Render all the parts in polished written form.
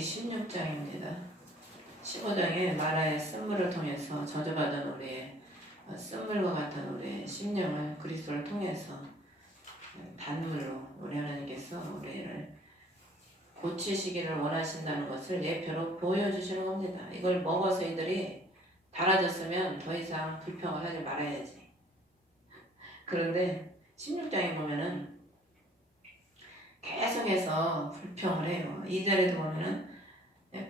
신명기 16장입니다. 15장에 마라의 쓴물을 통해서 저주받은 우리의 쓴물과 같은 우리의 심령을 그리스도를 통해서 단물로 우리 하나님께서 우리를 고치시기를 원하신다는 것을 예표로 보여주시는 겁니다. 이걸 먹어서 이들이 달아졌으면 더 이상 불평을 하지 말아야지. 그런데 16장에 보면은 계속해서 불평을 해요. 2절에도 보면은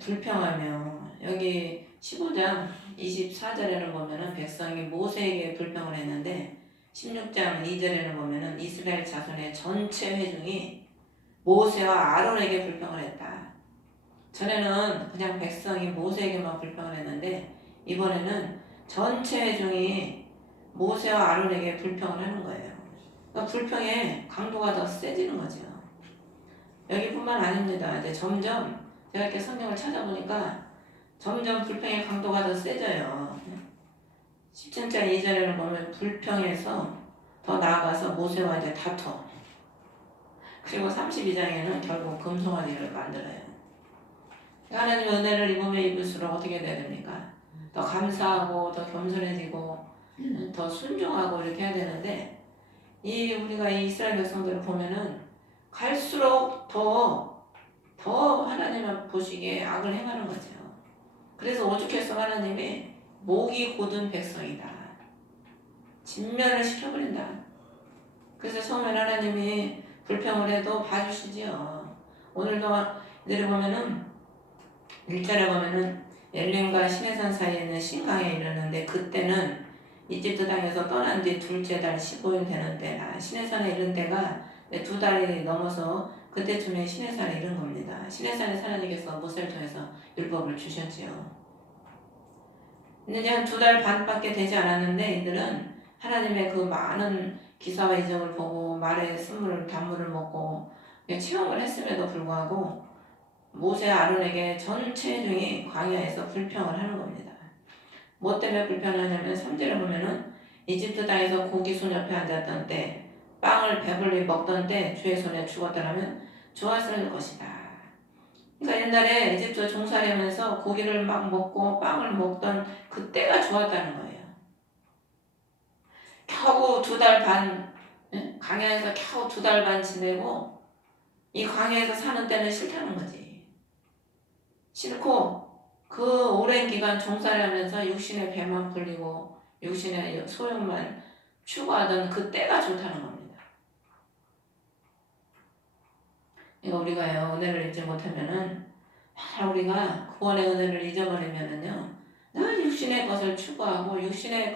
불평하며, 여기 15장 24절에는 보면은 백성이 모세에게 불평을 했는데 16장 2절에는 보면은 이스라엘 자손의 전체 회중이 모세와 아론에게 불평을 했다. 전에는 그냥 백성이 모세에게만 불평을 했는데 이번에는 전체 회중이 모세와 아론에게 불평을 하는 거예요. 그러니까 불평의 강도가 더 세지는 거죠. 여기뿐만 아닙니다. 이제 점점 제가 이렇게 성경을 찾아보니까 점점 불평의 강도가 더 세져요. 17장 2절에는 보면 불평에서 더 나아가서 모세와 이제 다퉈. 그리고 32장에는 결국 금송아지를 만들어요. 하나님의 은혜를 입으면 입을수록 어떻게 돼야 됩니까? 더 감사하고 더 겸손해지고 더 순종하고 이렇게 해야 되는데, 우리가 이 이스라엘 백성들을 보면은 갈수록 더 하나님을 보시기에 악을 행하는 거죠. 그래서 오죽해서 하나님이 목이 곧은 백성이다, 진멸을 시켜버린다. 그래서 처음에 하나님이 불평을 해도 봐주시지요. 오늘도 내려보면은 1절에 보면은 엘림과 시내산 사이에 있는 신강에 이르는데 그때는 이집트 땅에서 떠난 뒤 둘째 달 15일 되는 때라. 시내산에 이른 때가 2달이 넘어서 그때쯤에 시내산에 이른 겁니다. 시내산에 하나님께서 모세를 통해서 율법을 주셨지요. 근데 이제 한 2달 반밖에 되지 않았는데 이들은 하나님의 그 많은 기사와 이적을 보고 말의 단물을 먹고 체험을 했음에도 불구하고 모세와 아론에게 전체 중이 광야에서 불평을 하는 겁니다. 뭐 때문에 불평하냐면 3절에 보면은 이집트 땅에서 고기 손 옆에 앉았던 때 빵을 배불리 먹던 때 주의 손에 죽었더라면 좋았을 것이다. 그러니까 옛날에 이집트 종살이하면서 고기를 막 먹고 빵을 먹던 그때가 좋았다는 거예요. 겨우 2달 반, 광야에서 겨우 2달 반 지내고 이 광야에서 사는 때는 싫다는 거지. 싫고 그 오랜 기간 종살이하면서 육신의 배만 불리고 육신의 소욕만 추구하던 그때가 좋다는 겁니다. 그러니까 우리가요, 은혜를 잊지 못하면은, 우리가 구원의 은혜를 잊어버리면은요, 늘 육신의 것을 추구하고 육신의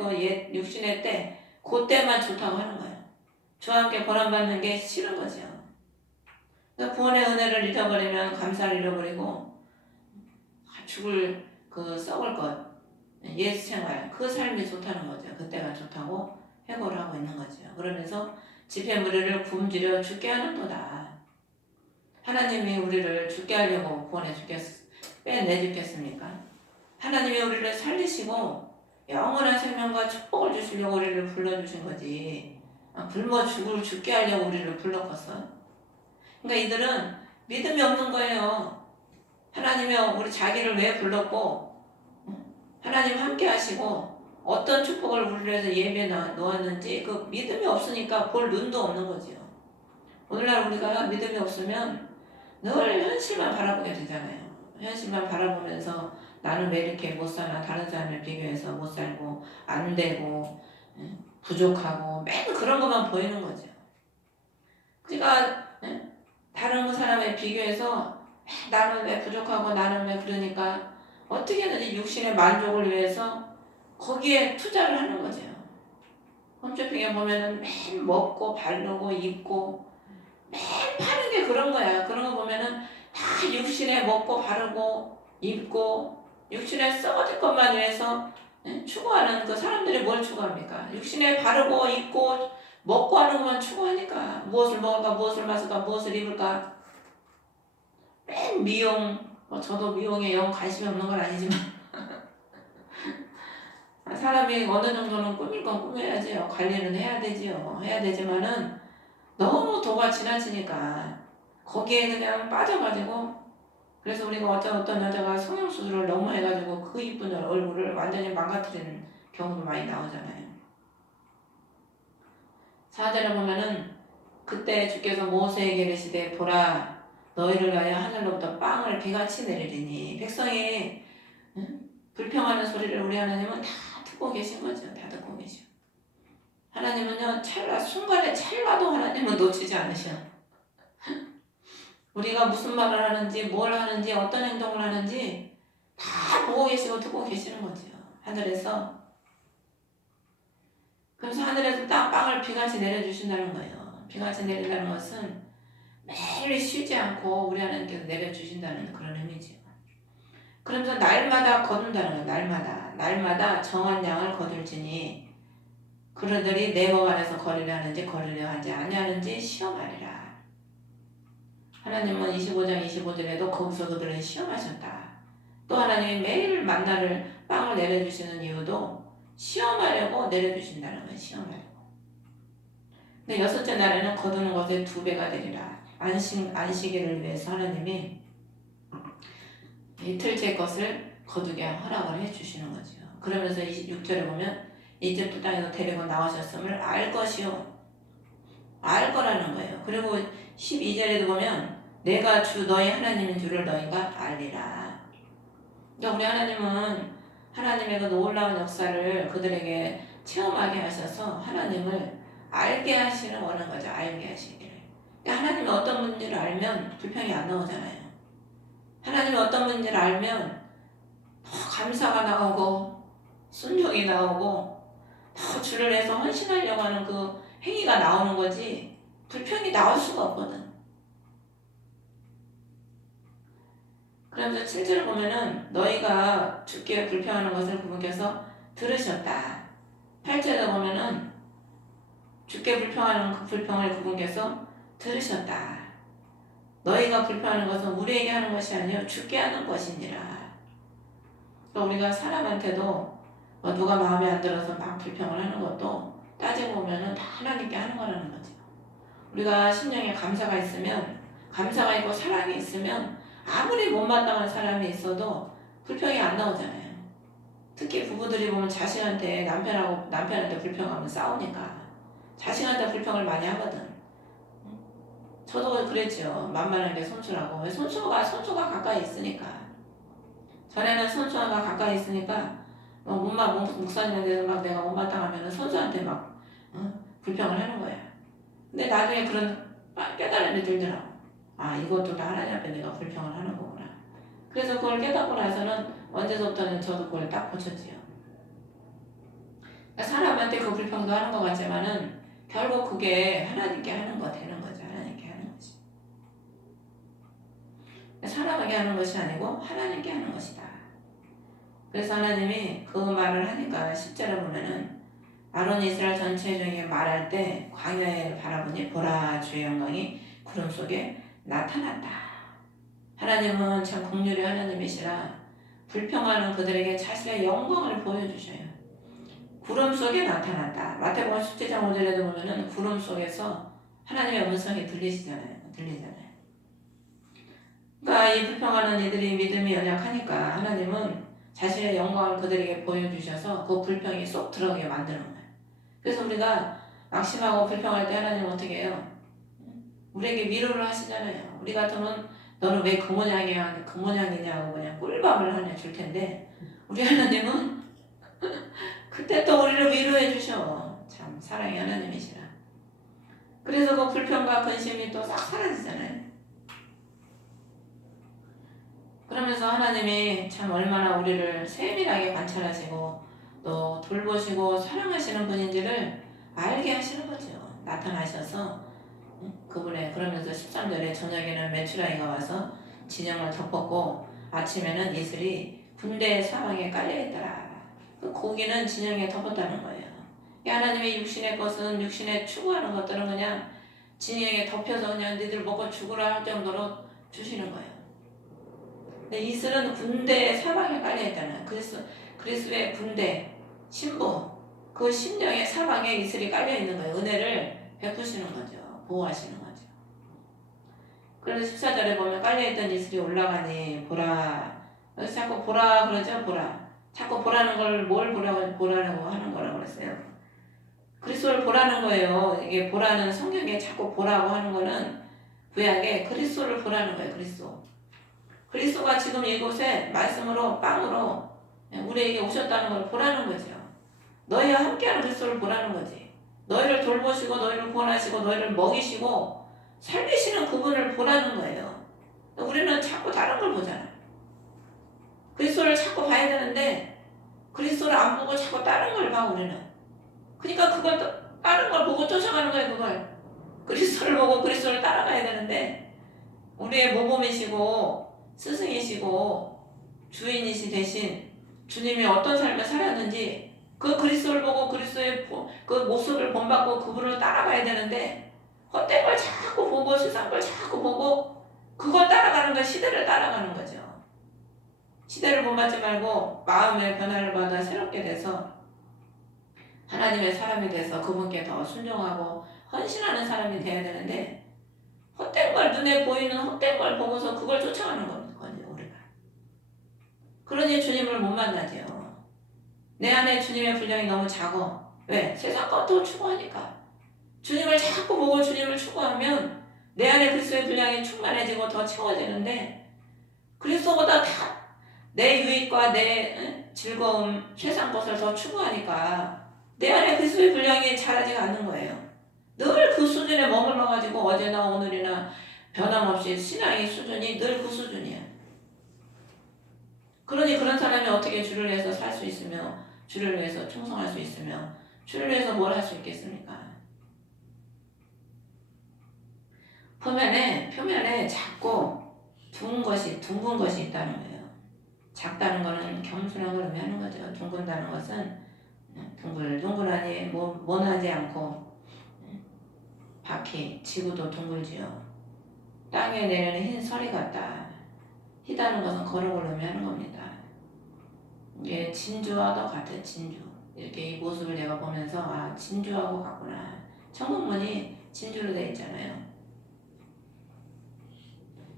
육신의 때 그때만 좋다고 하는 거예요. 주와 함께 보람받는 게 싫은 거죠. 그러니까 구원의 은혜를 잊어버리면 감사를 잃어버리고 죽을 썩을 것, 옛 생활, 그 삶이 좋다는 거죠. 그때가 좋다고 회고를 하고 있는 거죠. 그러면서 집회 무리를 굶주려 죽게 하는도다. 하나님이 우리를 죽게 하려고 빼내주겠습니까? 하나님이 우리를 살리시고 영원한 생명과 축복을 주시려고 우리를 불러주신 거지. 굶어 죽게 하려고 우리를 불렀겠어. 그러니까 이들은 믿음이 없는 거예요. 하나님이 우리 자기를 왜 불렀고 하나님 함께 하시고 어떤 축복을 우리를 해서 예배에 놓았는지 그 믿음이 없으니까 볼 눈도 없는 거지요. 오늘날 우리가 믿음이 없으면 늘 현실만 바라보게 되잖아요. 현실만 바라보면서 나는 왜 이렇게 못 사나, 다른 사람을 비교해서 못 살고 안 되고 부족하고 맨 그런 것만 보이는 거죠. 그러니까 다른 사람에 비교해서 나는 왜 부족하고 나는 왜 그러니까 어떻게든지 육신의 만족을 위해서 거기에 투자를 하는 거죠. 홈쇼핑에 보면은 맨 먹고 바르고 입고 맨 파는 게 그런 거야. 그런 거 보면은 다 육신에 먹고 바르고 입고 육신에 썩어질 것만 위해서 추구하는 그 사람들이 뭘 추구합니까? 육신에 바르고 입고 먹고 하는 것만 추구하니까 무엇을 먹을까, 무엇을 마실까, 무엇을 입을까. 맨 미용, 저도 미용에 영 관심이 없는 건 아니지만 사람이 어느 정도는 꾸밀 건 꾸며야지요. 관리는 해야 되지요. 해야 되지만은 너무 도가 지나치니까 거기에 그냥 빠져가지고 그래서 우리가 어떤 여자가 성형수술을 너무 해가지고 그 이쁜 얼굴을 완전히 망가뜨리는 경우도 많이 나오잖아요. 4절에 보면은 그때 주께서 모세에게 이르시되 보라 너희를 위하여 하늘로부터 빵을 비같이 내리리니 백성이 불평하는 소리를 우리 하나님은 다 듣고 계신 거죠. 다 듣고 계시고 하나님은요 순간에 찰나도 하나님은 놓치지 않으셔. 우리가 무슨 말을 하는지 뭘 하는지 어떤 행동을 하는지 다 보고 계시고 듣고 계시는 거죠. 하늘에서. 그래서 하늘에서 딱 빵을 비같이 내려주신다는 거예요. 비같이 내린다는 것은 매일 쉬지 않고 우리 하나님께서 내려주신다는 그런 의미죠. 그러면서 날마다 거둔다는 거예요. 날마다 정한 양을 거둘지니 그러들이 내 몸 안에서 거리려 하는지 거리려 하지 아니하는지 시험하리라. 하나님은 25장 25절에도 거기서 그들을 시험하셨다. 또 하나님이 매일 만나를 빵을 내려주시는 이유도 시험하려고 내려주신다는 거예요. 시험하려고. 근데 여섯째 날에는 거두는 것의 2배가 되리라. 안식일을 위해서 하나님이 이틀째 것을 거두게 허락을 해주시는 거죠. 그러면서 26절에 보면 이집트 땅에서 데리고 나오셨음을 알 것이요. 알 거라는 거예요. 그리고 12절에도 보면 내가 주 너희 하나님인 줄을 너희가 알리라. 그러니까 우리 하나님은 하나님의 그 놀라운 역사를 그들에게 체험하게 하셔서 하나님을 알게 하시는 원한 거죠. 알게 하시기를. 그러니까 하나님이 어떤 분인지를 알면 불평이 안 나오잖아요. 하나님이 어떤 분인지를 알면 더 감사가 나오고 순종이 나오고 더 주를 위해서 헌신하려고 하는 그 행위가 나오는 거지 불평이 나올 수가 없거든. 그러면서 7절을 보면은 너희가 주께 불평하는 것을 그분께서 들으셨다. 8절에 보면은 주께 불평하는 그 불평을 그분께서 들으셨다. 너희가 불평하는 것은 우리에게 하는 것이 아니요 주께 하는 것이니라. 그러니까 우리가 사람한테도 누가 마음에 안 들어서 막 불평을 하는 것도 따지고 보면은 다 하나님께 하는 거라는 거죠. 우리가 심령에 감사가 있으면 감사가 있고 사랑이 있으면 아무리 못마땅한 사람이 있어도 불평이 안 나오잖아요. 특히 부부들이 보면 자식한테 남편한테 불평하면 싸우니까 자식한테 불평을 많이 하거든. 저도 그랬죠. 만만하게 손주라고. 왜 손주가 가까이 있으니까. 전에는 손주가 가까이 있으니까 목사님한테서 막 내가 못마땅하면 손주한테 막 불평을 하는 거야. 근데 나중에 그런 깨달음이 들더라고. 아 이것도 다 하나님 앞에 내가 불평을 하는 거구나. 그래서 그걸 깨닫고 나서는 언제부터는 저도 그걸 딱 고쳤지요. 그러니까 사람한테 그 불평도 하는 것 같지만은 결국 그게 하나님께 하는 거 되는 거죠. 하나님께 하는 거지. 사람에게 하는 것이 아니고 하나님께 하는 것이다. 그래서 하나님이 그 말을 하니까 10절에 보면은 아론이 이스라엘 전체 중에 말할 때 광야에 바라보니 보라 주의 영광이 구름 속에 나타났다. 하나님은 참 긍휼의 하나님이시라 불평하는 그들에게 자신의 영광을 보여주셔요. 구름 속에 나타났다. 마태복음 17장 5절에도 보면은 구름 속에서 하나님의 음성이 들리잖아요. 그러니까 이 불평하는 이들이 믿음이 연약하니까 하나님은 자신의 영광을 그들에게 보여주셔서 그 불평이 쏙 들어가게 만드는 거예요. 그래서 우리가 낙심하고 불평할 때 하나님은 어떻게 해요? 우리에게 위로를 하시잖아요. 우리 같으면 너는 왜 그 모양이냐고 그냥 꿀밤을 하냐 줄 텐데 우리 하나님은 그때 또 우리를 위로해 주셔. 참 사랑의 하나님이시라. 그래서 그 불평과 근심이 또 싹 사라지잖아요. 그러면서 하나님이 참 얼마나 우리를 세밀하게 관찰하시고 또 돌보시고 사랑하시는 분인지를 알게 하시는 거죠. 나타나셔서 그러면서 13절에 저녁에는 메추라기가 와서 진영을 덮었고 아침에는 이슬이 군대의 사방에 깔려있더라. 그 고기는 진영에 덮었다는 거예요. 하나님의 육신의 것은 육신에 추구하는 것들은 그냥 진영에 덮여서 그냥 니들 먹고 죽으라 할 정도로 주시는 거예요. 근데 이슬은 군대의 사방에 깔려있다는 그리스도의 군대 신부 그 심령의 사방에 이슬이 깔려있는 거예요. 은혜를 베푸시는 거죠. 보호하시는 거죠. 그래서 14절에 보면 깔려있던 이슬이 올라가니 보라. 그래서 자꾸 보라 그러죠. 보라. 자꾸 보라는 걸 뭘 보라라고 하는 거라고 그랬어요. 그리스도를 보라는 거예요. 이게 보라는 성경에 자꾸 보라고 하는 거는 구약에 그리스도를 보라는 거예요. 그리스도가 지금 이곳에 말씀으로 빵으로 우리에게 오셨다는 걸 보라는 거죠. 너희와 함께하는 그리스도를 보라는 거지. 너희를 돌보시고 너희를 구원하시고 너희를 먹이시고 살리시는 그분을 보라는 거예요. 우리는 자꾸 다른 걸 보잖아. 그리스도를 자꾸 봐야 되는데 그리스도를 안 보고 자꾸 다른 걸 봐 우리는. 그러니까 그걸 다른 걸 보고 쫓아가는 거예요. 그걸 그리스도를 보고 그리스도를 따라가야 되는데 우리의 모범이시고 스승이시고 주인이시 대신 주님이 어떤 삶을 살았는지 그 그리스도를 보고 그리스도의 그 모습을 본받고 그분을 따라가야 되는데 헛된 걸 자꾸 보고 세상 걸 자꾸 보고 그걸 따라가는 거 시대를 따라가는 거죠. 시대를 본받지 말고 마음의 변화를 받아 새롭게 돼서 하나님의 사람이 돼서 그분께 더 순종하고 헌신하는 사람이 돼야 되는데 헛된 걸 눈에 보이는 헛된 걸 보고서 그걸 쫓아가는 거거든요. 우리가. 그러니 주님을 못 만나죠. 내 안에 주님의 분량이 너무 작아. 왜? 세상 것도 추구하니까. 주님을 자꾸 보고 주님을 추구하면 내 안에 그리스도의 분량이 충만해지고 더 채워지는데 그리스도보다 다 내 유익과 내 즐거움, 세상 것을 더 추구하니까 내 안에 그리스도의 분량이 자라지가 않는 거예요. 늘 그 수준에 머물러가지고 어제나 오늘이나 변함없이 신앙의 수준이 늘 그 수준이야. 그러니 그런 사람이 어떻게 주를 위해서 살 수 있으며 주를 위해서 충성할 수 있으며 주를 위해서 뭘 할 수 있겠습니까? 표면에 작고 둥근 것이 있다는 거예요. 작다는 거는 겸손한 걸 의미하는 거죠. 둥근다는 것은 둥글둥글하니 모나지 않고 바퀴 지구도 둥글지요. 땅에 내리는 흰 서리 같다. 희다는 것은 거룩을 의미하는 겁니다. 이게 진주와도 같아. 진주. 이렇게 이 모습을 내가 보면서 아 진주하고 같구나. 천국문이 진주로 되어 있잖아요.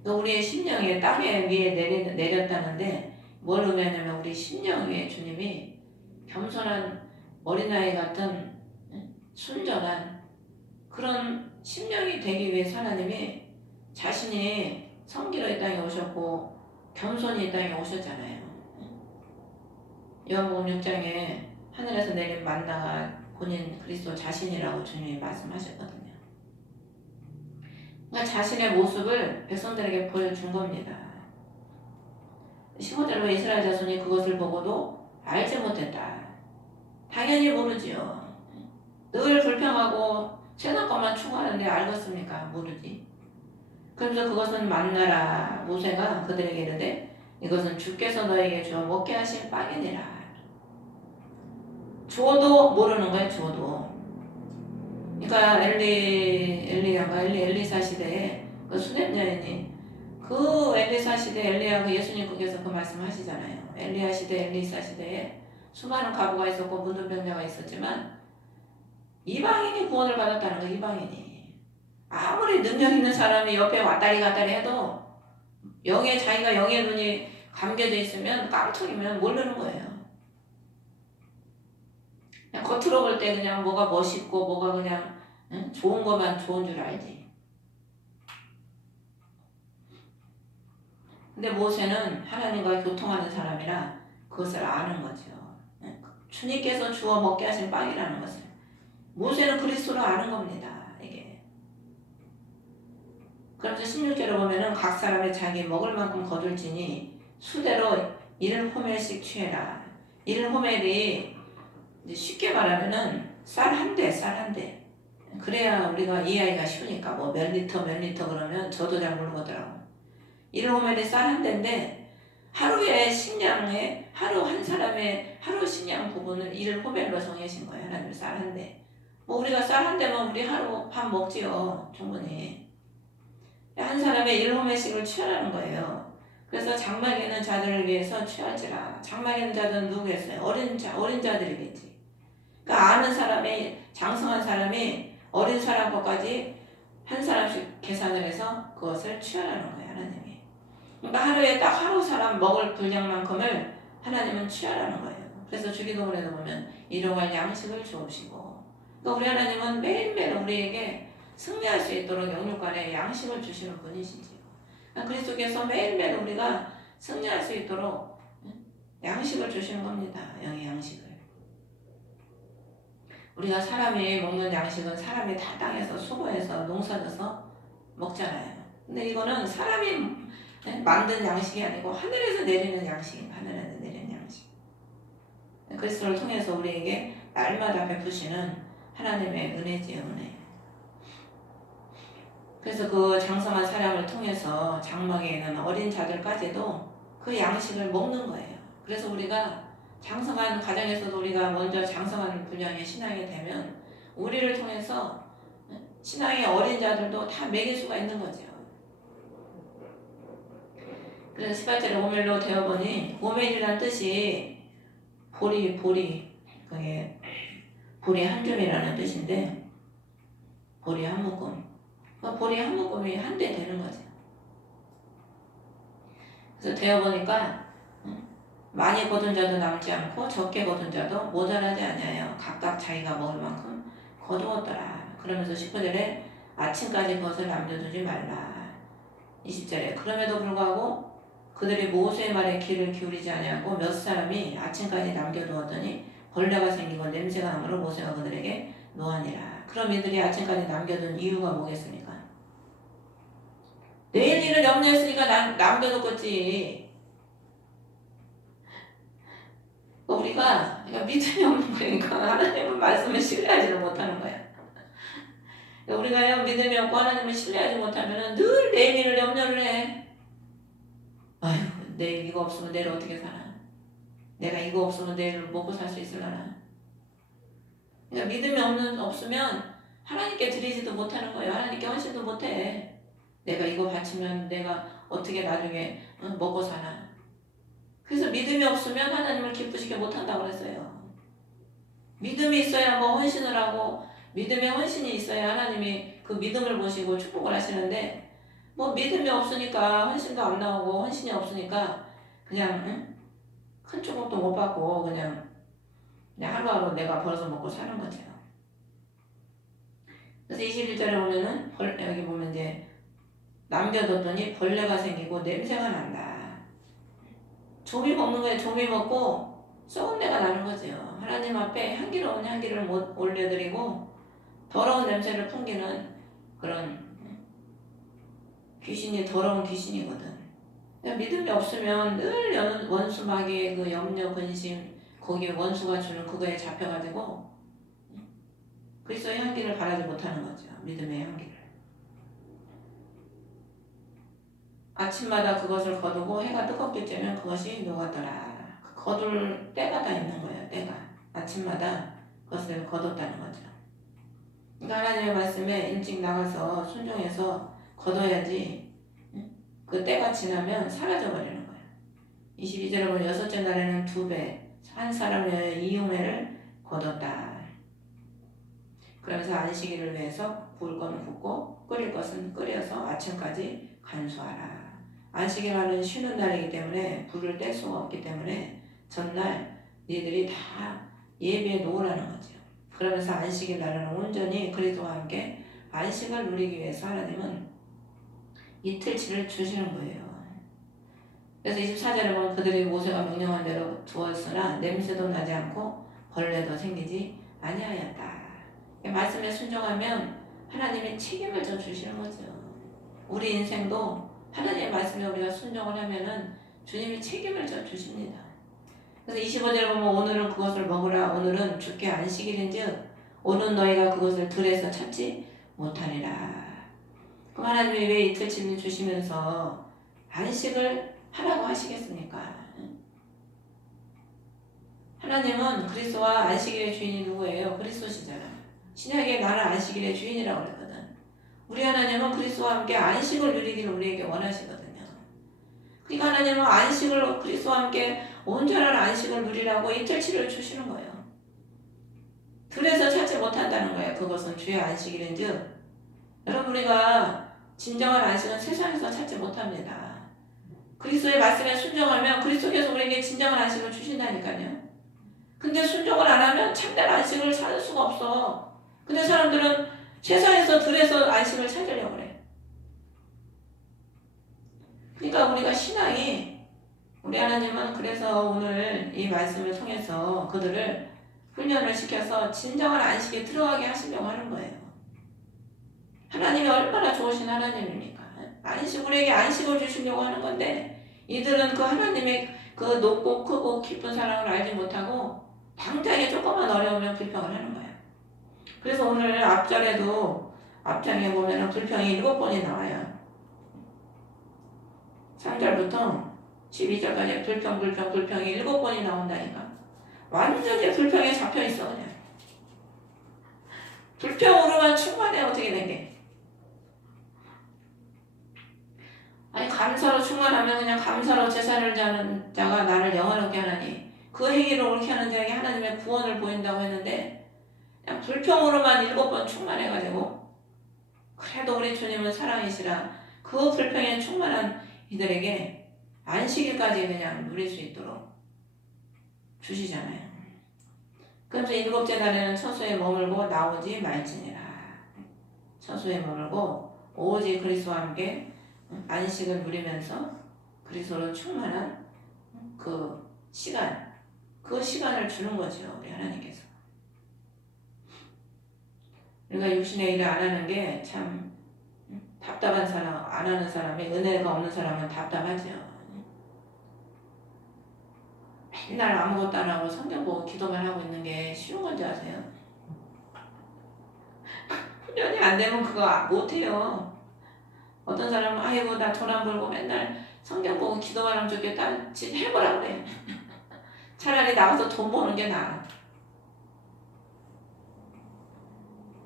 또 우리의 심령이 땅에 위에 내렸다는데 뭘 의미하냐면 우리 심령 위에 주님이 겸손한 어린아이 같은 순전한 그런 심령이 되기 위해서 하나님이 자신이 성기로 이 땅에 오셨고 겸손히 이 땅에 오셨잖아요. 요한복음 6장에 하늘에서 내린 만나가 본인 그리스도 자신이라고 주님이 말씀하셨거든요. 그러니까 자신의 모습을 백성들에게 보여준 겁니다. 15절로 이스라엘 자손이 그것을 보고도 알지 못했다. 당연히 모르지요. 늘 불평하고 세상 것만 추구하는데 알겠습니까? 모르지. 그래서 그것은 만나라. 모세가 그들에게 이르되 이것은 주께서 너에게 주어 먹게 하신 빵이니라. 주어도 모르는 거예요. 주어도. 그러니까 엘리사 시대에 그 수냄 여인이 그 엘리사 시대 엘리야 그 예수님 거기서 그 말씀하시잖아요. 엘리야 시대 엘리사 시대에 수많은 과부가 있었고 문둥병자가 있었지만 이방인이 구원을 받았다는 거. 이방인이 아무리 능력 있는 사람이 옆에 왔다리 갔다리 해도 자기가 영의 눈이 감겨져 있으면 깜짝이면 모르는 거예요. 그냥 겉으로 볼 때 그냥 뭐가 멋있고 뭐가 그냥 좋은 것만 좋은 줄 알지. 근데 모세는 하나님과 교통하는 사람이라 그것을 아는 거죠. 주님께서 주어 먹게 하신 빵이라는 것을 모세는 그리스도로 아는 겁니다. 이게. 그러면서 16절에 보면은 각 사람이 자기 먹을 만큼 거둘지니 수대로 1호멜씩 취해라. 1호멜이 쉽게 말하면은 쌀 한 대. 그래야 우리가 이해하기가 쉬우니까 뭐 몇 리터 그러면 저도 잘 모르거더라고. 1호멜이 쌀 한 대인데 하루의 식량에 한 사람의 하루 식량 부분을 1호멜로 정해진 거예요. 하나님 쌀 한 대. 뭐 우리가 쌀 한 대면 우리 하루 밥 먹지요. 충분히. 한 사람의 1호멜씩을 취하라는 거예요. 그래서 장막에 있는 자들을 위해서 취할지라. 장막에 있는 자들은 누구겠어요? 어린 자들이겠지. 그러니까 아는 사람이 장성한 사람이 어린 사람 것까지 한 사람씩 계산을 해서 그것을 취하라는 거예요, 하나님이. 그러니까 하루에 딱 하루 사람 먹을 분량만큼을 하나님은 취하라는 거예요. 그래서 주기도문에도 보면 일용할 양식을 주시고, 그러니까 우리 하나님은 매일매일 우리에게 승리할 수 있도록 영육간에 양식을 주시는 분이시지요. 그러니까 그리스도께서 매일매일 우리가 승리할 수 있도록 양식을 주시는 겁니다. 영의 양식을. 우리가 사람이 먹는 양식은 사람이 다 땅에서 수고해서 농사져서 먹잖아요. 근데 이거는 사람이 만든 양식이 아니고 하늘에서 내리는 양식입니다. 하늘에서 내리는 양식. 그리스도를 통해서 우리에게 날마다 베푸시는 하나님의 은혜지요, 은혜. 그래서 그 장성한 사람을 통해서 장막에 있는 어린 자들까지도 그 양식을 먹는 거예요. 그래서 우리가 장성한 가정에서도 우리가 먼저 장성한 분량의 신앙이 되면 우리를 통해서 신앙의 어린 자들도 다 먹일 수가 있는 거죠. 그래서 18절에 오멜로 되어보니, 오멜이라는 뜻이 보리, 그게 보리 한 줌이라는 뜻인데, 보리 한 묶음. 보리 한 묶음이 한 대 되는 거죠. 그래서 되어보니까 많이 거둔 자도 남지 않고 적게 거둔 자도 모자라지 아니하여 각각 자기가 먹을 만큼 거두었더라. 그러면서 19절에 아침까지 그것을 남겨두지 말라. 20절에 그럼에도 불구하고 그들이 모세의 말에 귀를 기울이지 아니하고 몇 사람이 아침까지 남겨두었더니 벌레가 생기고 냄새가 나므로 모세가 그들에게 노하니라. 그럼 이들이 아침까지 남겨둔 이유가 뭐겠습니까? 내일 일을 염려했으니까 남겨뒀겠지. 우리가 믿음이 없는 거니까 하나님의 말씀을 신뢰하지를 못하는 거야. 우리가 믿음이 없고 하나님을 신뢰하지 못하면 늘 내일 일을 염려를 해. 아휴, 내일 이거 없으면 내일 어떻게 살아? 내가 이거 없으면 내일 먹고 살 수 있을라나? 그러니까 믿음이 없으면 하나님께 드리지도 못하는 거예요. 하나님께 헌신도 못해. 내가 이거 바치면 내가 어떻게 나중에 먹고 사나? 그래서 믿음이 없으면 하나님을 기쁘시게 못한다고 그랬어요. 믿음이 있어야 뭐 헌신을 하고, 믿음의 헌신이 있어야 하나님이 그 믿음을 보시고 축복을 하시는데, 뭐 믿음이 없으니까 헌신도 안 나오고 헌신이 없으니까 그냥 큰 축복도 못 받고 그냥 하루하루 내가 벌어서 먹고 사는 거죠. 그래서 21절에 보면은 여기 보면 이제 남겨뒀더니 벌레가 생기고 냄새가 난다. 조미 먹는 거예요. 조미 먹고 썩은 데가 나는 거죠. 하나님 앞에 향기로운 향기를 못 올려드리고 더러운 냄새를 풍기는 그런 귀신이 더러운 귀신이거든. 믿음이 없으면 늘 원수마귀의 그 염려, 근심, 거기에 원수가 주는 그거에 잡혀가지고 그리스도의 향기를 바라지 못하는 거죠. 믿음의 향기를. 아침마다 그것을 거두고 해가 뜨겁게 쬐면 그것이 녹았더라. 거둘 때가 다 있는 거예요. 때가. 아침마다 그것을 거뒀다는 거죠. 그러니까 하나님의 말씀에 일찍 나가서 순종해서 거둬야지 그 때가 지나면 사라져버리는 거예요. 22절에 보면 여섯째 날에는 2배, 한 사람의 2용매를 거뒀다. 그러면서 안식일을 위해서 구울 것은 굽고 끓일 것은 끓여서 아침까지 간수하라. 안식일은 쉬는 날이기 때문에 불을 뗄 수가 없기 때문에 전날 니들이 다 예비해 놓으라는 거죠. 그러면서 안식일 날은 온전히 그리스도와 함께 안식을 누리기 위해서 하나님은 이틀치를 주시는 거예요. 그래서 24절에 보면 그들이 모세가 명령한 대로 두었으나 냄새도 나지 않고 벌레도 생기지 아니하였다. 말씀에 순종하면 하나님이 책임을 져 주시는 거죠. 우리 인생도 하나님의 말씀에 우리가 순종을 하면은 주님이 책임을 져 주십니다. 그래서 25절에 보면 오늘은 그것을 먹으라. 오늘은 주께 안식일인즉 오는 너희가 그것을 들에서 찾지 못하리라. 그럼 하나님이 왜 이틀치를 주시면서 안식을 하라고 하시겠습니까? 하나님은 그리스도와 안식일의 주인이 누구예요? 그리스도시잖아요. 신약에 나는 안식일의 주인이라고 그러거든. 우리 하나님은 그리스도와 함께 안식을 누리기를 우리에게 원하시거든요. 그러니까 하나님은 안식을 그리스도와 함께 온전한 안식을 누리라고 이틀치를 주시는 거예요. 들에서 찾지 못한다는 거예요. 그것은 주의 안식일인즉 여러분 우리가 진정한 안식은 세상에서 찾지 못합니다. 그리스도의 말씀에 순종하면 그리스도께서 우리에게 진정한 안식을 주신다니까요. 근데 순종을 안 하면 참된 안식을 찾을 수가 없어. 근데 사람들은 세상에서 들에서 안식을 찾으려고 그래. 그러니까 우리가 신앙이 우리 하나님은 그래서 오늘 이 말씀을 통해서 그들을 훈련을 시켜서 진정한 안식에 들어가게 하시려고 하는 거예요. 하나님이 얼마나 좋으신 하나님입니까? 우리에게 안식을 주시려고 하는 건데 이들은 그 하나님의 그 높고 크고 깊은 사랑을 알지 못하고 당장에 조금만 어려우면 불평을 하는 거예요. 그래서 오늘 앞장에 보면 불평이 7번이 나와요. 3절부터 12절까지 불평이 7번이 나온다니까. 완전히 불평에 잡혀있어 그냥. 불평으로만 충만해. 어떻게 된 게. 아니 감사로 충만하면 그냥 감사로 제사를 지는 자가 나를 영원하게 하나니 그 행위를 옳게 하는 자에게 하나님의 구원을 보인다고 했는데 그냥 불평으로만 7번 충만해가지고 그래도 우리 주님은 사랑이시라 그 불평에 충만한 이들에게 안식일까지 그냥 누릴 수 있도록 주시잖아요. 그래서 7째 날에는 처소에 머물고 나오지 말지니라. 처소에 머물고 오직 그리스도와 함께 안식을 누리면서 그리스도로 충만한 그 시간을 주는 거죠. 우리 하나님께서. 우리가 육신의 일을 안 하는 게 참 답답한 사람, 안 하는 사람이 은혜가 없는 사람은 답답하죠. 맨날 아무것도 안 하고 성경 보고 기도만 하고 있는 게 쉬운 건지 아세요? 훈련이 안 되면 그거 못해요. 어떤 사람은 아이고 나 돈 안 벌고 맨날 성경 보고 기도만 하면 좋겠다. 진짜 해보라 그래. 차라리 나가서 돈 버는 게 나아.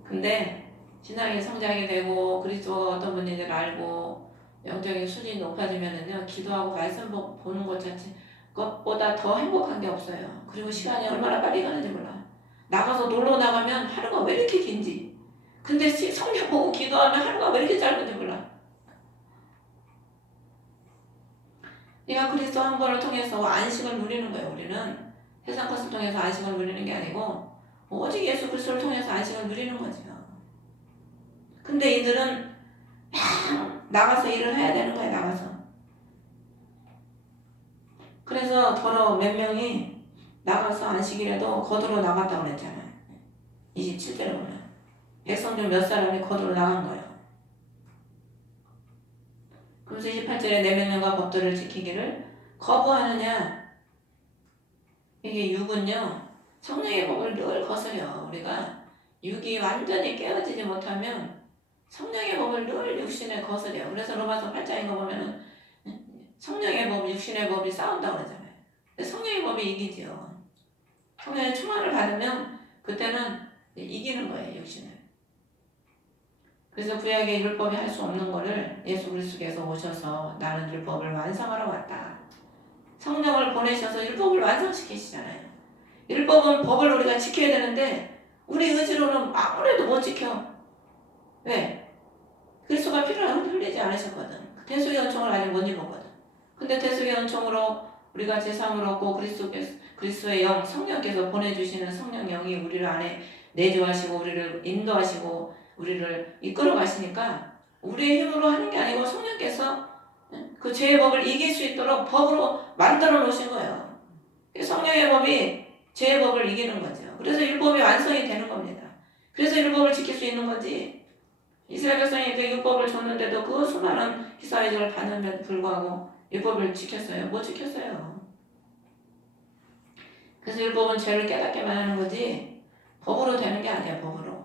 근데 신앙이 성장이 되고 그리스도가 어떤 분인지를 알고 영적인 수준이 높아지면은요 기도하고 말씀 보는 것 자체 것보다 더 행복한 게 없어요. 그리고 시간이 얼마나 빨리 가는지 몰라. 나가서 놀러 나가면 하루가 왜 이렇게 긴지. 근데 성경 보고 기도하면 하루가 왜 이렇게 짧은지 몰라. 내가 그리스도 한 번을 통해서 안식을 누리는 거예요. 우리는 세상 것을 통해서 안식을 누리는 게 아니고 오직 예수 그리스도를 통해서 안식을 누리는 거죠. 근데 이들은 나가서 일을 해야 되는 거예요. 나가서. 그래서 더러 몇 명이 나가서 안식일에도 거두러 나갔다고 그랬잖아요. 27절에 보면 백성 중 몇 사람이 거두러 나간 거예요. 그래서 28절에 내 명령과 법도를 지키기를 거부하느냐. 이게 육은요 성령의 법을 늘 거스려. 우리가 육이 완전히 깨어지지 못하면 성령의 법을 늘 육신에 거스려. 그래서 로마서 8장에 보면은 성령의 법, 육신의 법이 싸운다고 그러잖아요. 근데 성령의 법이 이기죠. 성령의 충만을 받으면 그때는 이기는 거예요, 육신을. 그래서 구약의 율법이 할 수 없는 거를 예수 그리스도께서 오셔서 나는 율법을 완성하러 왔다. 성령을 보내셔서 율법을 완성시키시잖아요. 율법은 법을 우리가 지켜야 되는데 우리 의지로는 아무래도 못 지켜. 왜? 그리스도가 피를 흘리지 않으셨거든. 대속의 은총을 아직 못 입었거든. 근데 대속의 은총으로 우리가 제3을 얻고 그리스도의 영, 성령께서 보내주시는 성령 영이 우리를 안에 내주하시고 우리를 인도하시고 우리를 이끌어 가시니까 우리의 힘으로 하는 게 아니고 성령께서 그 죄의 법을 이길 수 있도록 법으로 만들어 놓으신 거예요. 성령의 법이 죄의 법을 이기는 거죠. 그래서 율법이 완성이 되는 겁니다. 그래서 율법을 지킬 수 있는 거지. 이스라엘 백성이 그 율법을 줬는데도 그 수많은 기사회적을 받는데도 불구하고 율법을 지켰어요? 못 지켰어요. 그래서 율법은 죄를 깨닫게만 하는 거지 법으로 되는 게 아니야. 법으로.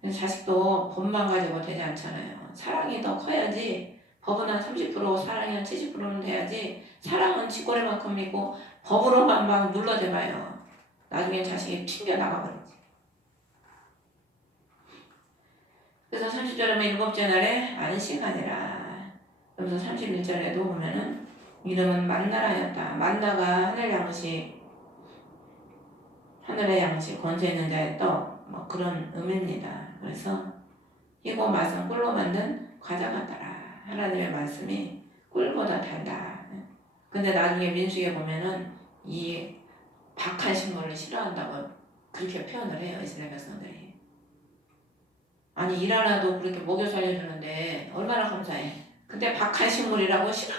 그래서 자식도 법만 가지고 되지 않잖아요. 사랑이 더 커야지. 법은 한 30%, 사랑이 한 70%는 돼야지. 사랑은 쥐꼬리만큼 있고 법으로만 막 눌러대봐요. 나중에 자식이 튕겨나가버리지. 그래서 30절에 7째 날에 안식하니라. 그래서 31절에도 보면은 이름은 만나라였다. 만나가 하늘의 양식, 권세 있는 자의 떡, 뭐 그런 의미입니다. 그래서 희고 맛은 꿀로 만든 과자 같더라. 하나님의 말씀이 꿀보다 달다. 근데 나중에 민수기에 보면은 이 박한 식물을 싫어한다고 그렇게 표현을 해요. 이스라엘 백성들이. 아니 일 하나도 그렇게 먹여 살려주는데 얼마나 감사해. 근데 박한 식물이라고 싫어.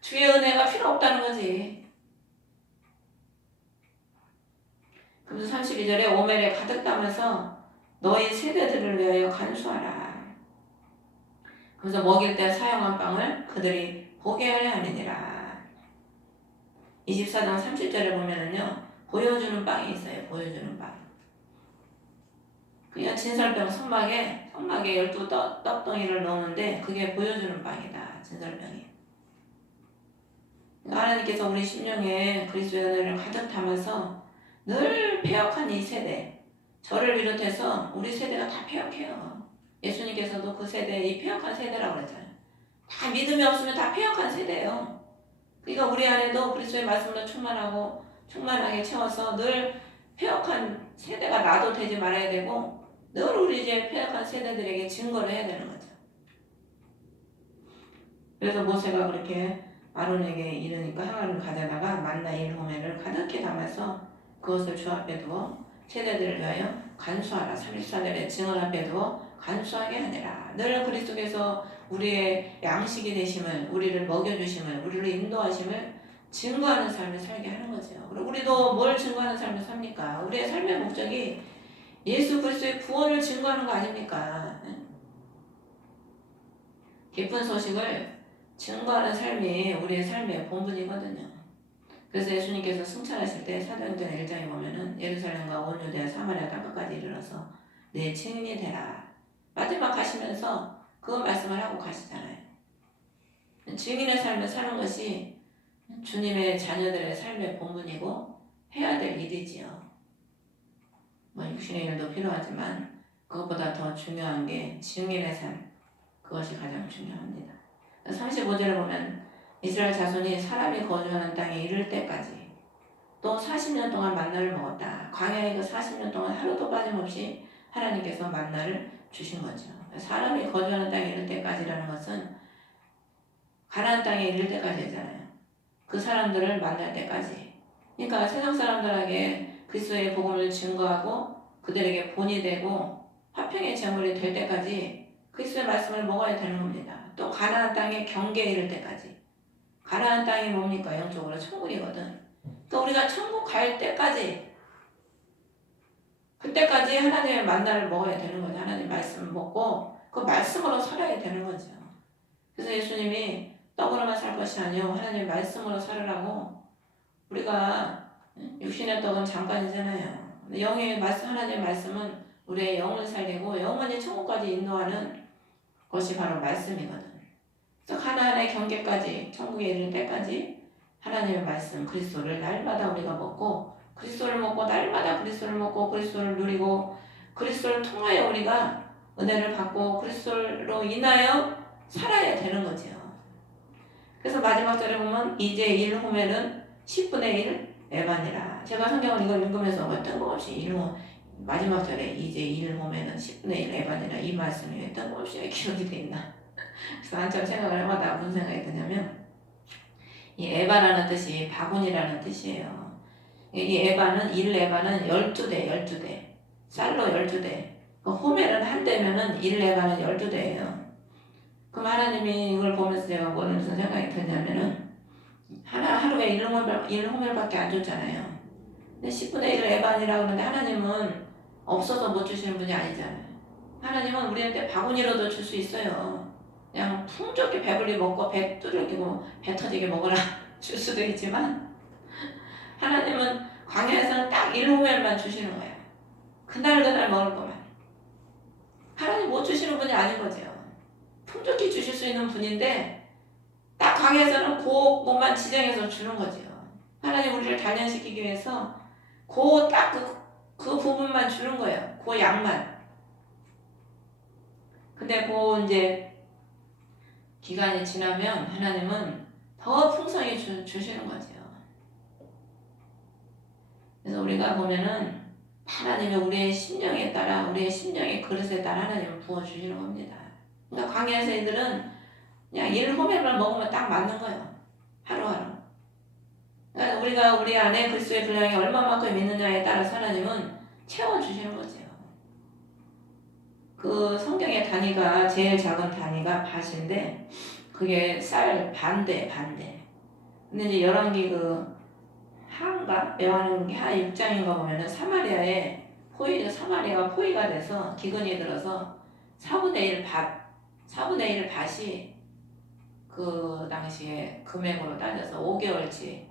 주의 은혜가 필요 없다는 거지. 그래서 32절에 오멜에 가득 담아서 너희 세대들을 위하여 간수하라. 그래서 먹일 때 사용한 빵을 그들이 보게 하려 함이니라. 24장 30절에 보면은요, 보여주는 빵이 있어요. 보여주는 빵. 그냥 진설병 선막에 12 떡덩이를 넣는데 그게 보여주는 빵이다. 진설병이. 하나님께서 우리 심령에 그리스도의 은혜를 가득 담아서 늘 패역한 이 세대, 저를 비롯해서 우리 세대가 다 패역해요. 예수님께서도 그 세대, 이 패역한 세대라고 그랬잖아요. 다 믿음이 없으면 다 패역한 세대예요. 그러니까 우리 안에도 그리스도의 말씀으로 충만하고 충만하게 채워서 늘 패역한 세대가 나도 되지 말아야 되고 늘 우리 이제 패역한 세대들에게 증거를 해야 되는 거죠. 그래서 모세가 그렇게 아론에게 이르니까 항아리를 가져다가 만나 1호멜을 가득히 담아서 그것을 주 앞에 두어 세대들을 위하여 간수하라. 34절에 증언 앞에 두어 간수하게 하니라. 늘 그리스도께서 우리의 양식이 되심을, 우리를 먹여주심을, 우리를 인도하심을 증거하는 삶을 살게 하는 거죠. 그리고 우리도 뭘 증거하는 삶을 삽니까? 우리의 삶의 목적이 예수 그리스도의 구원을 증거하는 거 아닙니까? 기쁜 소식을 증거하는 삶이 우리의 삶의 본분이거든요. 그래서 예수님께서 승천하실 때 사도행전 1장에 보면은 예루살렘과 온 유대와 사마리아 땅끝까지 이르러서 내 증인이 되라. 마지막 가시면서 그 말씀을 하고 가시잖아요. 증인의 삶을 사는 것이 주님의 자녀들의 삶의 본분이고 해야 될 일이지요. 뭐 육신의 일도 필요하지만 그것보다 더 중요한 게 증인의 삶. 그것이 가장 중요합니다. 35절에 보면 이스라엘 자손이 사람이 거주하는 땅에 이를 때까지 또 40년 동안 만나를 먹었다. 광야에 그 40년 동안 하루도 빠짐없이 하나님께서 만나를 주신 거죠. 사람이 거주하는 땅에 이를 때까지라는 것은 가나안 땅에 이를 때까지잖아요. 그 사람들을 만날 때까지. 그러니까 세상 사람들에게 그리스도의 복음을 증거하고 그들에게 본이 되고 화평의 제물이 될 때까지 그리스도의 말씀을 먹어야 되는 겁니다. 또 가나안 땅의 경계에 이를 때까지. 가나안 땅이 뭡니까? 영적으로 천국이거든. 또 우리가 천국 갈 때까지 그때까지 하나님의 만나를 먹어야 되는 거죠. 하나님 말씀을 먹고 그 말씀으로 살아야 되는 거죠. 그래서 예수님이 떡으로만 살 것이 아니요 하나님의 말씀으로 살으라고. 우리가 육신의 떡은 잠깐이잖아요. 영의 말씀, 하나님의 말씀은 우리의 영을 살리고 영원히 천국까지 인도하는 것이 바로 말씀이거든. 그래서 가나안의 경계까지, 천국에 이르는 때까지 하나님의 말씀, 그리스도를 날마다 우리가 먹고 그리스도를 먹고 날마다 그리스도를 먹고 그리스도를 누리고 그리스도를 통하여 우리가 은혜를 받고 그리스도로 인하여 살아야 되는 거죠. 그래서 마지막 절에 보면 이제 1호멜은 10분의 1 에반이라. 제가 성경을 이걸 읽으면서 뜬금없이 마지막 절에 이제 1호멜은 10분의 1 에반이라 이 말씀이 왜 뜬금없이 왜 기록이 돼 있나. 그래서 한참 생각을 해보다 무슨 생각이 드냐면 이 에바라는 뜻이 바구니라는 뜻이에요. 이 에바는 1에바는 12대 쌀로 12대. 그 호멜은 한 대면은 1에바는 12대예요. 그럼 하나님이 이걸 보면서 제가 무슨 생각이 드냐면은 하루에 1호멜밖에 안 줬잖아요. 근데 10분의 1을 에반이라고 그러는데 하나님은 없어서 못 주시는 분이 아니잖아요. 하나님은 우리한테 바구니로도 줄 수 있어요. 그냥 풍족히 배불리 먹고 배 뚜르기고 배 터지게 먹으라 줄 수도 있지만 하나님은 광야에서는 딱 1호멜만 주시는 거예요. 그날 먹을 것만. 하나님 못 주시는 분이 아닌 거죠. 풍족히 주실 수 있는 분인데 딱 광야에서는 그것만 지정해서 주는 거죠. 하나님 우리를 단련시키기 위해서 그 부분만 주는 거예요. 그 양만. 근데 그 이제 기간이 지나면 하나님은 더 풍성히 주시는 거죠. 그래서 우리가 보면은 하나님이 우리의 심령에 따라 우리의 심령의 그릇에 따라 하나님을 부어주시는 겁니다. 그러니까 광야에서 애들은 그냥 1호멜만 먹으면 딱 맞는 거예요. 하루하루. 그러니까 우리가 우리 안에 그리스도의 분량이 얼마만큼 있느냐에 따라서 하나님은 채워주시는 거죠. 그 성경의 단위가 제일 작은 단위가 밭인데 그게 쌀 반대. 근데 이제 열왕기 그 하인가 열왕기 하 6장인가 보면은 사마리아가 포위가 돼서 기근이 들어서 4분의 1 밭이 그 당시에 금액으로 따져서 5개월치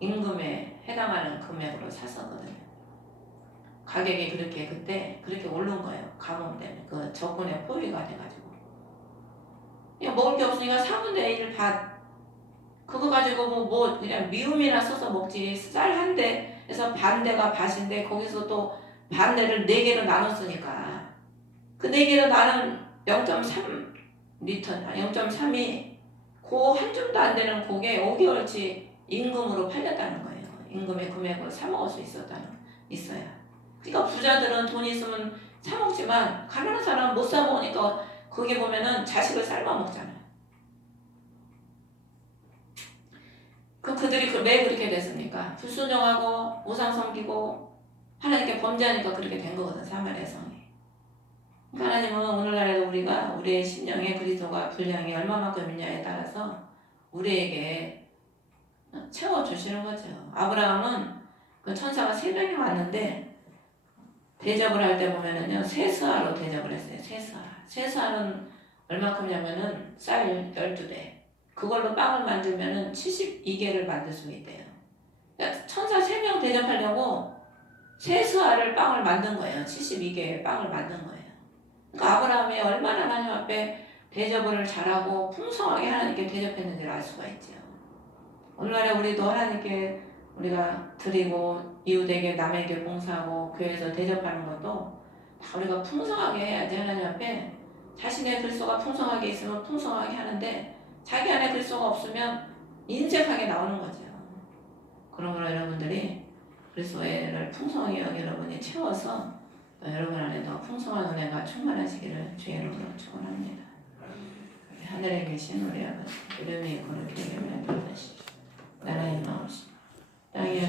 임금에 해당하는 금액으로 샀었거든요. 가격이 그때 그렇게 오른 거예요. 가뭄 때문에 그 적군의 포위가 돼가지고 그냥 먹을 게 없으니까 4분의 1 밭 그거 가지고 뭐 그냥 미움이나 써서 먹지. 쌀 한 대에서 반대가 밭인데 거기서 또 반대를 4개로 나눴으니까 그 4개로 나눈 0.3리터 0.3이 그 한 줌도 안 되는 고게 5개월치 임금으로 팔렸다는 거예요. 임금의 금액으로 사 먹을 수 있어야. 그러니까 부자들은 돈 있으면 사 먹지만 가난한 사람은 못 사 먹으니까 거기 보면은 자식을 삶아 먹잖아요. 그들이 왜 그렇게 됐습니까? 불순종하고 우상 섬기고 하나님께 범죄하니까 그렇게 된 거거든. 사마리아 성이. 그러니까 하나님은 오늘날에도 우리가 우리의 심령의 그리스도가 분량이 얼마만큼 있냐에 따라서 우리에게 채워주시는 거죠. 아브라함은 그 천사가 3명이 왔는데 대접을 할 때 보면은요 세스아로 대접을 했어요. 세스아는 얼마큼이냐면은 쌀 12대 그걸로 빵을 만들면은 72개를 만들 수 있대요. 그러니까 천사 3명 대접하려고 세스아를 빵을 만든 거예요. 72개의 빵을 만든 거예요. 그러니까 아브라함이 얼마나 하나님 앞에 대접을 잘하고 풍성하게 하나님께 대접했는지를 알 수가 있죠. 오늘날에 우리도 하나님께 우리가 드리고 이웃에게 남에게 봉사하고 교회에서 대접하는 것도 다 우리가 풍성하게 해야지. 하나님 앞에 자신의 그리스도가 풍성하게 있으면 풍성하게 하는데 자기 안에 그리스도가 없으면 인색하게 나오는 거죠. 그러므로 여러분들이 그리스도를 풍성하게 여러분이 채워서 여러분 안에 더 풍성한 은혜가 충만하시기를 주의 이름으로 축원합니다. 하늘에 계신 우리 아버지 이름이 거룩히 여김을 받으시옵소서. 나라의 나옵시다. 땅에